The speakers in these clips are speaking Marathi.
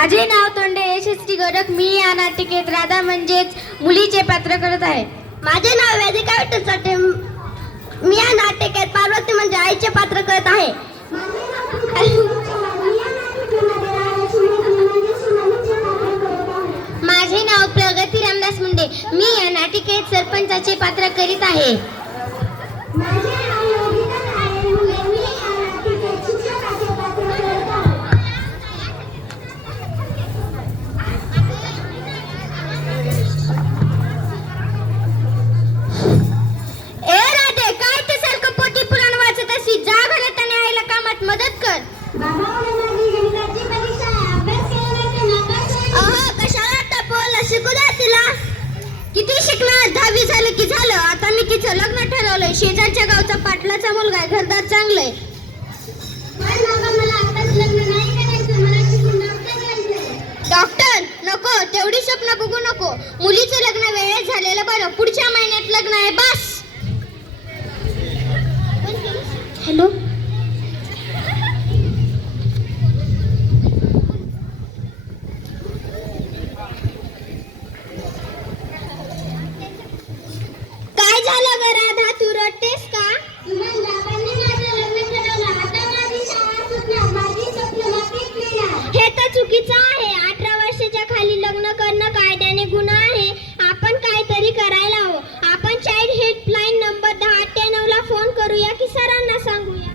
माझे नाव तोंडे यशस्वी गोरख. मी या नाटिकेत राधा म्हणजेच मुलीचे पात्र करत आहे. माझे नाव वेदिका विठ्ठल साठे. मी या नाटिकेत पार्वती म्हणजे आईचे पात्र करत आहे. माझे नाव प्रगती रामदास मुंडे. मी या नाटिकेत सरपंचाचे पात्र करीत आहे. किती शिकणार? 10वी झालं की झालं. आता मी तिचं लग्न ठरवलंय. शेजारच्या गावचा पाटलाचा मुलगा आहे. घरदार चांगलंय. डॉक्टर नको, तेवढी स्वप्न बघू नको. मुलीचं लग्न वेळेत झालेलं बरं. पुढच्या महिन्यात लग्न आहे. बस. हॅलो, काय झालं ग राधा? तू रडतेस का? हे तर चुकीचं आहे. 18 वर्षाच्या खाली लग्न करणं कायद्याने गुन्हा आहे. आपण काहीतरी करायला हवं. आपण चाइल्ड हेल्पलाईन नंबर 1098 ला फोन करूया की सरांना सांगूया?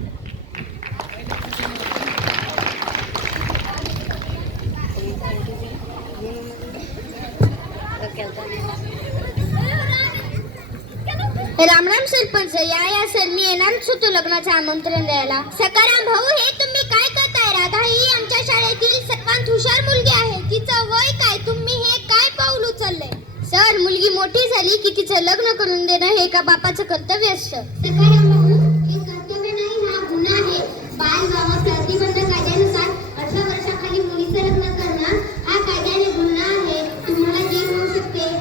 राम राम सरपंच. या सर, मी येणारच होतो लग्नाचं आमंत्रण द्यायला. सकाराम भाऊ, हे तुम्ही काय करताय? राधा ही आमच्या शाळेतील सर्वात हुशार मुलगी आहे. तिचं वय काय? तुम्ही हे काय पाऊल उचललंय? सर, मुलगी मोठी झाली की तिचं लग्न करून देणं हे एका बापाचं कर्तव्य असतं. सकाराम भाऊ, हे कर्तव्य नाही, हा गुन्हा आहे. बालविवाह प्रतिबंध कायद्यानुसार 18 वर्षाखाली मुलीचं लग्न करणं हा कायद्याने गुन्हा आहे. तुम्हाला जेल होऊ शकते.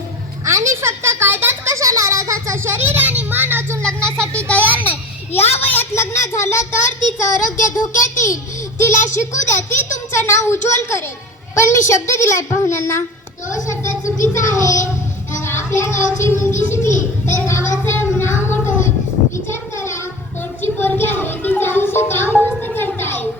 आणि फक्त कायदाच कशाला? राधाचं शरीर आणि मन अजून लग्नासाठी तयार नाही. या वयात लग्न झालं तर तिचं आरोग्य धोक्यात येईल. तिला शिकू द्या. ती तुमचं नाव उज्ज्वल करेल. पण मी शब्द दिलाय पाहुण्यांना. तो शब्द चुकीचा आहे. आपल्या गावची मुलगी शिकली तर गावाचं नाव मोठं होईल. विचार करा, पोटची पोरगी आहे. तिचं आयुष्य का उद्ध्वस्त करताय?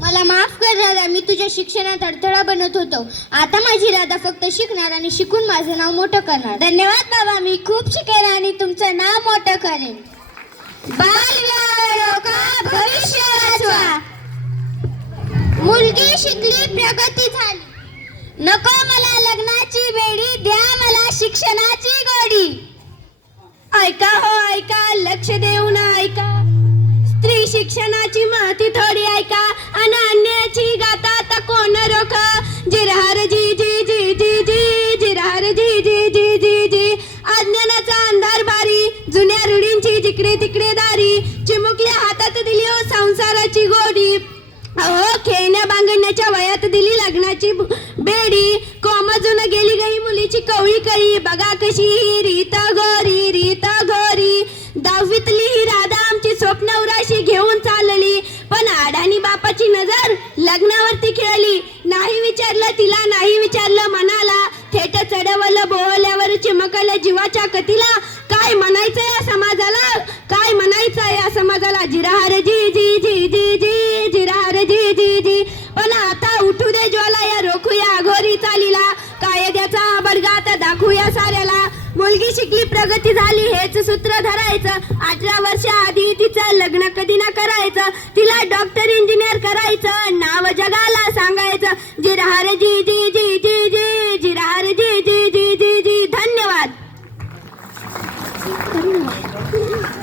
मला माफ कर राधा, मी तुझ्या शिक्षणात अडथळा बनत होतो. आता माझी राधा फक्त शिकणार आणि शिकून माझं नाव मोठं करणार. धन्यवाद बाबा. मी खूप शिकेन आणि तुमचं नाव मोठं करेन. बालविवाह रोखा, भविष्य वाचवा. मुलगी शिकली, प्रगती झाली. नको मला लग्नाची बेडी, द्या मला शिक्षणाची गोडी. ऐका हो ऐका, लक्ष देऊन ऐका. स्त्री शिक्षणाची महती थोडी ऐका. आणि अन्याची गाता आता कोण रोखा? जिरहार जी जी जी जी जी, जिरहार जी जी जी जी जी. अज्ञानाचा अंधार बारी, जुन्या रूढींची जिकडे तिकडे दारी. चिमुकल्या हातात दिली हो संसाराची गोडी. अहो, खेळण्या बांगण्याच्या वयात दिली लग्नाची बेडी. कोमजून गेली गई मुलीची कवळी कळी. बघा कशी ही रीत गोरी, रीत गोरी. 10वीतली राधा आमची स्वप्न उराशी घेऊन चालली. पण आडानी बापाची नजर लग्नावरती खेळली. नाही विचारलं तिला, नाही विचारलं मनाला. थेट चढवलं बोहल्यावर, चिमकलं जीवाच्या कतीला. काय म्हणायचं या समाजाला? काय म्हणायचं या समाजाला? जिरहार जी जी जी जी जी, जिरहार जी जी जी. पण आता उठू दे ज्वाला, या रोखूया अघोरी चालीला. कायद्याचा बडगात दाखवूया साऱ्याला. मुलगी शिकली, प्रगती झाली, हेच सूत्र धरायचं. 18 वर्ष आधी तिचं लग्न कधी ना करायचं. तिला डॉक्टर इंजिनियर करायचं. नाव जगा